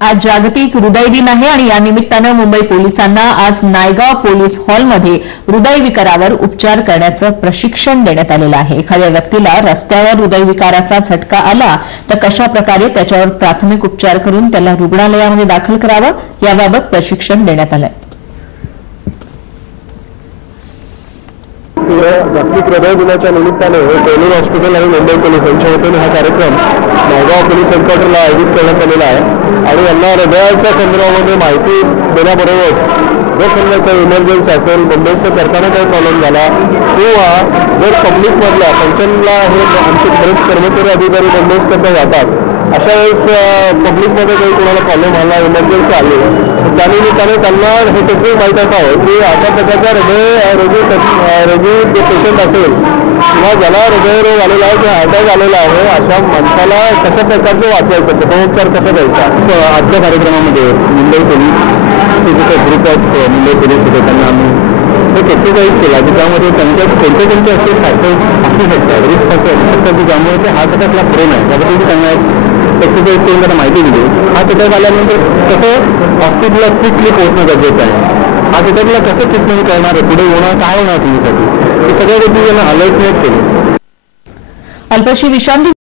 आज जागतिक हृदय दिन आहे आणि या निमित्तानं मुंबई पोलिसांना आज नायगाव पोलीस हॉलमध्ये हृदयविकारावर उपचार करण्याचं प्रशिक्षण देण्यात आलेलं आहे। एखाद्या व्यक्तीला रस्त्यावर हृदयविकाराचा झटका आला तर कशा प्रकारे त्याच्यावर प्राथमिक उपचार करून त्याला रुग्णालयामध्ये दाखल करावं याबाबत प्रशिक्षण देण्यात आलं आहे। जागतिक हृदय दिनाच्या निमित्ताने कोल्हापूर हॉस्पिटल आणि मुंबई पोलीस यांच्या वतीने हा कार्यक्रम नायगाव पोलीस हेडक्वार्टरला आयोजित करण्यात आलेला आहे आणि यांना हृदयाच्या संदर्भामध्ये माहिती देण्याबरोबर जर समजा काही इमर्जन्सी असेल, बंदोबस्त करताना काही प्रॉब्लेम झाला किंवा जर पब्लिकमधल्या फंक्शनला हे आमचे बरेच कर्मचारी अधिकारी बंदोबस्त करता जातात, अशा वेळेस पब्लिकमध्ये काही कोणाला प्रॉब्लेम आला, इमर्जन्सी आली तर त्यानिमित्ताने त्यांना हे टेक्निक माहीत असावं की अशा प्रकारचा हृदय जे पेशंट असेल किंवा ज्याला हृदयरोग आलेला आहे किंवा अटॅक आलेला आहे अशा माणसाला कशा प्रकारचं वाचवायचं, प्रथमोपचार कसा द्यायचा। आजच्या कार्यक्रमामध्ये Mumbai police group of Mumbai police होते, त्यांना आम्ही एक एक्सरसाइज केला की त्यामध्ये त्यांच्या कोणते असे फॅक्टर्स असू शकतात, रिस्क फॅक्टर असू शकतात की ज्यामुळे ते हार्ट अटॅकला प्रोन आहे त्याबद्दल त्यांना एक्सरसाइज करून त्यांना माहिती दिली। हार्ट अटॅक आल्यानंतर कसं हॉस्पिटलला क्विकली पोहोचणं गरजेचं आहे, हार्ट अटॅकला कसं ट्रीटमेंट करणार आहे, पुढे होणार काय होणार तुमच्यासाठी, हे सगळ्या गोष्टी त्यांना अलर्टनेस केली। अल्पशी विश्रांती